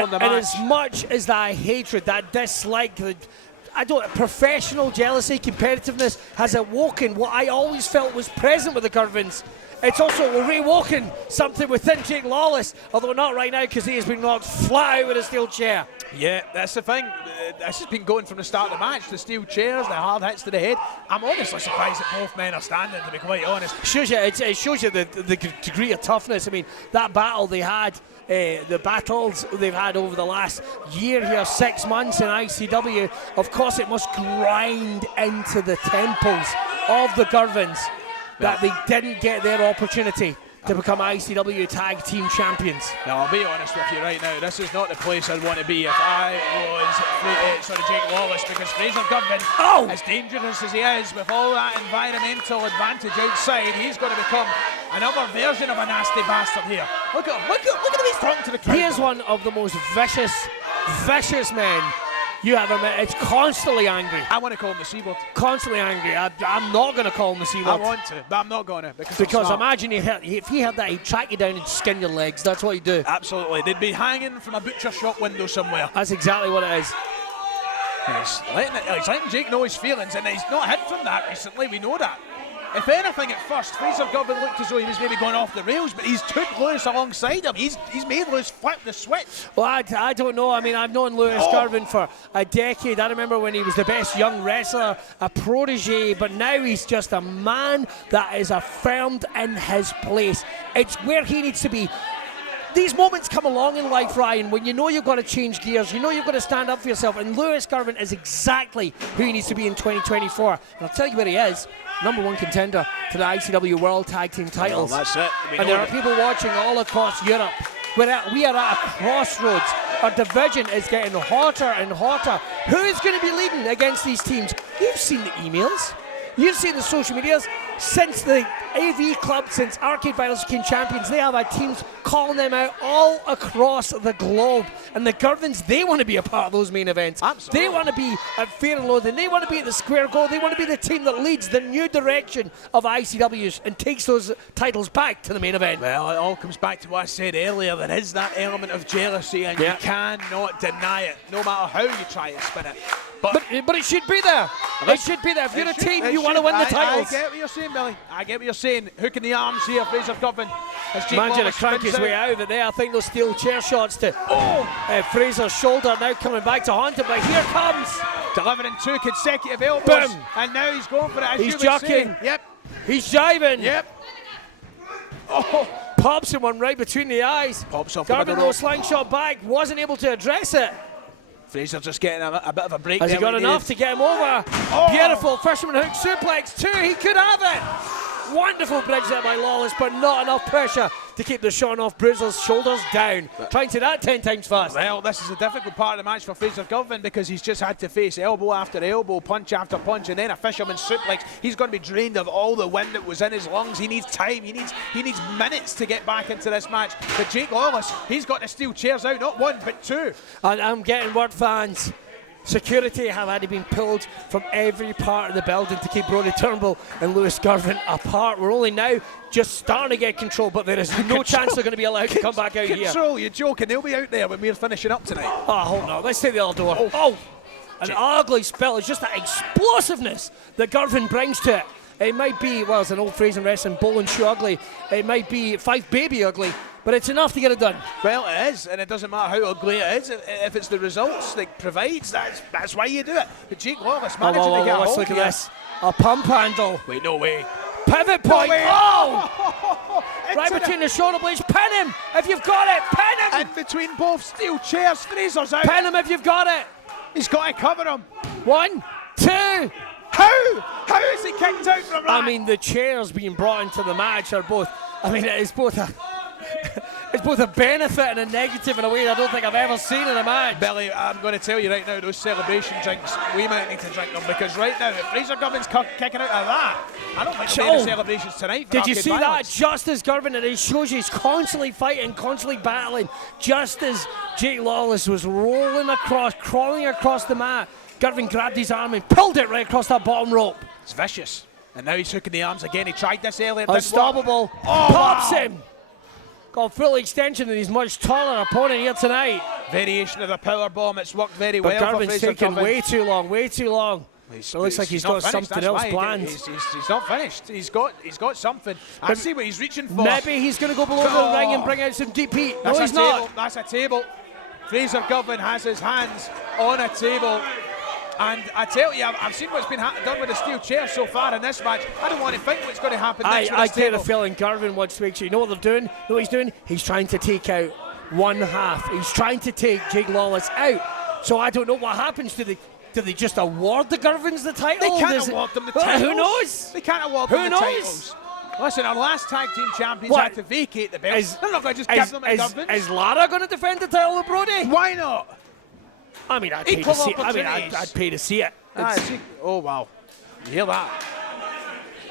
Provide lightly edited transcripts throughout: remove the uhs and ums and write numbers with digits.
And as much as that hatred, that dislike, professional jealousy, competitiveness has awoken what I always felt was present with the Girvans. It's also reawoken something within Jake Lawless, although not right now because he has been knocked flat out with a steel chair. Yeah, that's the thing. This has been going from the start of the match. The steel chairs, the hard hits to the head. I'm honestly surprised that both men are standing, to be quite honest. It shows you the degree of toughness. I mean, that battle they had, the battles they've had over the last year here, 6 months in ICW, of course it must grind into the temples of the Girvans that they didn't get their opportunity to become ICW Tag Team Champions. Now, I'll be honest with you right now, this is not the place I'd want to be if I was Jake Lawless, because Fraser Girvan, as dangerous as he is, with all that environmental advantage outside, he's going to become another version of a nasty bastard here. Look at him, look at him, he's talking to the crowd. He is one of the most vicious men you ever met. It's constantly angry. I want to call him the C-word. Constantly angry. I'm not going to call him the C-word. I want to, but I'm not going to. Because imagine if he had that, he'd track you down and skin your legs. That's what he'd do. Absolutely. They'd be hanging from a butcher shop window somewhere. That's exactly what it is. He's letting Jake know his feelings, and he's not hid from that recently. We know that. If anything, at first, Fraser Girvan looked as though he was maybe going off the rails, but he's took Lewis alongside him. He's made Lewis flip the switch. Well, I don't know. I mean, I've known Lewis Girvan for a decade. I remember when he was the best young wrestler, a protege, but now he's just a man that is affirmed in his place. It's where he needs to be. These moments come along in life, Ryan, when you know you've got to change gears, you know you've got to stand up for yourself, and Lewis Girvan is exactly who he needs to be in 2024. And I'll tell you where he is. #1 contender to the ICW World Tag Team titles. Well, that's it. And there are people watching all across Europe. We are at a crossroads. Our division is getting hotter and hotter. Who is going to be leading against these teams? You've seen the emails. You've seen the social medias. Since the AV Club, since Arcade Violence became champions, they have had teams calling them out all across the globe. And the Girvans, they want to be a part of those main events. Absolutely. They want to be at Fear Loathing. They want to be at the Square Goal. They want to be the team that leads the new direction of ICWs and takes those titles back to the main event. Well, it all comes back to what I said earlier. There is that element of jealousy, and you cannot deny it, no matter how you try to spin it. But it should be there. It should be there. If you're a team, you want to win the titles. I get what you're saying, Billy. I get what you're saying. Hooking the arms here, Fraser Girvan. Imagine to crank his way out of it there. I think those steel chair shots to Fraser's shoulder now coming back to haunt him. But here comes. Delivering 2 consecutive elbows. Boom. And now he's going for it, as he's you would say. jockeying. Yep. He's jiving. Yep. Pops him one right between the eyes. Pops off Girvan though slingshot back. Wasn't able to address it. Fraser just getting a bit of a break. Has he got enough to get him over? Beautiful fisherman hook suplex. 2. He could have it. Wonderful bridge there by Lawless, but not enough pressure to keep the Sean off Bruiser's shoulders down. Trying to that 10 times fast. Well, this is a difficult part of the match for Fraser Girvan because he's just had to face elbow after elbow, punch after punch, and then a fisherman suplex. He's going to be drained of all the wind that was in his lungs. He needs time. He needs minutes to get back into this match. But Jake Lawless, he's got the steel chairs out, not 1 but 2. And I'm getting word, fans. Security have had to be pulled from every part of the building to keep Brody Turnbull and Lewis Girvan apart. We're only now just starting to get control, but there is no chance they're going to be allowed to come back out here. Control, you're joking. They'll be out there when we're finishing up tonight. Oh, hold on. Let's take the other door. An ugly spell. It's just that explosiveness that Girvan brings to it. It might be, well, it's an old phrase in wrestling, bull and shoe ugly. It might be Fife Baby ugly, but it's enough to get it done. Well, it is, and it doesn't matter how ugly it is. If it's the results that provides, that's why you do it. But Jake Lawless managing to get a hold look here. at this. A pump handle. Wait, no way. Pivot point. No way. Right between the shoulder blades. Pin him if you've got it. Pin him. In between both steel chairs. Fraser's out. Pin him if you've got it. He's got to cover him. 1, 2. How is he kicked out from that? I mean, the chairs being brought into the match are both, I mean, it's both a benefit and a negative in a way I don't think I've ever seen in a match. Billy, I'm going to tell you right now, those celebration drinks, we might need to drink them, because right now, if Fraser Girvan's kicking out of that, I don't think there'll be any celebrations tonight. Did you see Violence. that? Just as Girvan, and it shows you he's constantly fighting, constantly battling, just as Jake Lawless was crawling across the mat. Girvan grabbed his arm and pulled it right across that bottom rope. It's vicious. And now he's hooking the arms again. He tried this earlier. Unstoppable. Pops him. Got full extension and he's much taller opponent here tonight. variation of the power bomb. It's worked very But well for Girvan's Fraser taking Girvan. way too long, way too long. It looks like he's got not finished, something that's else why. planned. He's not finished. He's got something. I see what he's reaching for. Maybe he's going to go below the ring and bring out some deep heat. No, That's he's a not. table. That's a table. Fraser Girvan has his hands on a table. And I tell you, I've seen what's been done with the steel chair so far in this match. I don't want to think what's going to happen next with I this get a table. feeling Girvan wants to make sure. You know what they're doing? You know what he's doing? He's trying to take out one half. He's trying to take Jake Lawless out. So I don't know what happens. Do they just award the Girvans the title? They can't award them the titles. Who knows? They can't award them the titles. Listen, our last tag team champions had to vacate the belts. They're not going to just give them to Girvans. Is Lara going to defend the title with Brody? Why not? I mean, I'd pay to see it. I'd pay to see it. Oh, wow. You hear that?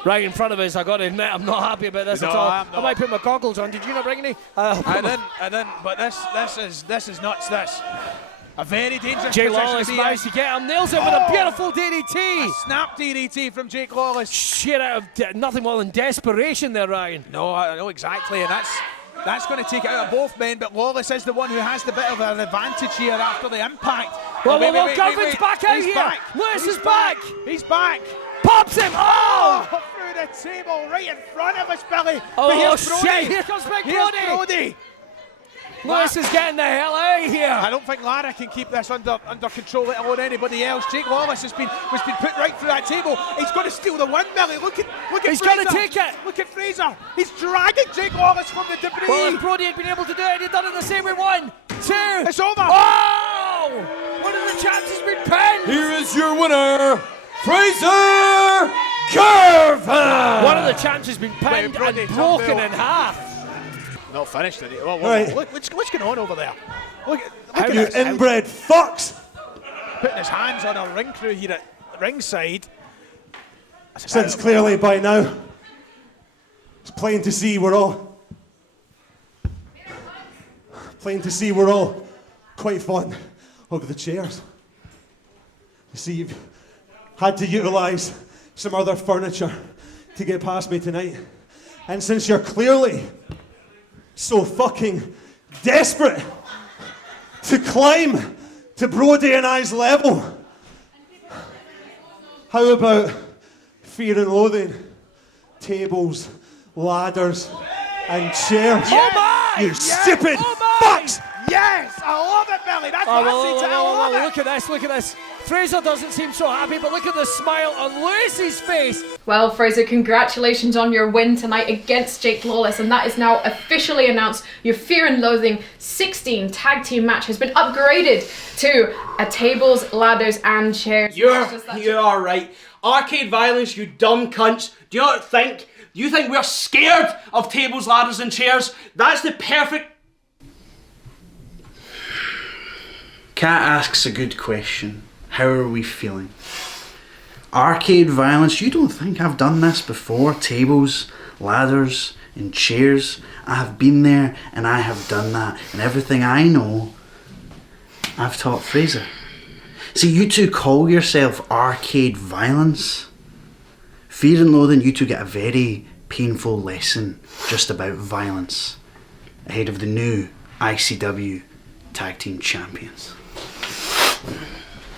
Right in front of us, I got to admit, I'm not happy about this at all. I might put my goggles on. Did you not bring any? I didn't. But this is nuts. This a very dangerous Jake position Lawless to be managed in. to get him. Nails it with a beautiful DDT. A snap DDT from Jake Lawless. Shit out of nothing more than desperation there, Ryan. No, I know exactly, and that's going to take it out of both men. But Lawless is the one who has the bit of an advantage here after the impact. Well, Girvan's back out here. Lewis is back. He's back. Pops him. Oh! Through the table, right in front of us, Billy. Oh, shit. Here comes Big Brody. Lewis is getting the hell out of here. I don't think Lara can keep this under control, let alone anybody else. Jake Lawless has been put right through that table. He's going to steal the win, Billy. Look at He's Fraser. going to take it. Look at Fraser. He's dragging Jake Lawless from the debris. Well, if Brody had been able to do it, he'd done it the same way. 1, 2. It's over. Oh! One of the chances been pinned. Here is your winner, Fraser Girvan. One of the champs has been pinned and broken in half. Not finished, did he? Whoa, Right. Look, what's going on over there? Look How at You this. inbred fucks. Putting his hands on a ring crew here at ringside. Since clearly by now, it's plain to see we're all quite fond of the chairs. You see, you've had to utilise some other furniture to get past me tonight. And since you're clearly so fucking desperate to climb to Brody and I's level, how about Fear and Loathing, tables, ladders, and chairs? Oh my! You stupid Oh my! fucks! Yes, I love it, Billy. That's what I see tonight. I love it. Look at this. Fraser doesn't seem so happy, but look at the smile on Lewis's face. Well, Fraser, congratulations on your win tonight against Jake Lawless, and that is now officially announced. Your Fear and Loathing 16 tag team match has been upgraded to a tables, ladders, and chairs. You are right. Arcade Violence, you dumb cunts. Do you think we're scared of tables, ladders, and chairs? That's the perfect... Cat asks a good question. How are we feeling? Arcade Violence, you don't think I've done this before? Tables, ladders, and chairs. I have been there and I have done that. And everything I know, I've taught Fraser. See, you two call yourself Arcade Violence. Fear and Loathing, you two get a very painful lesson just about violence ahead of the new ICW Tag Team Champions.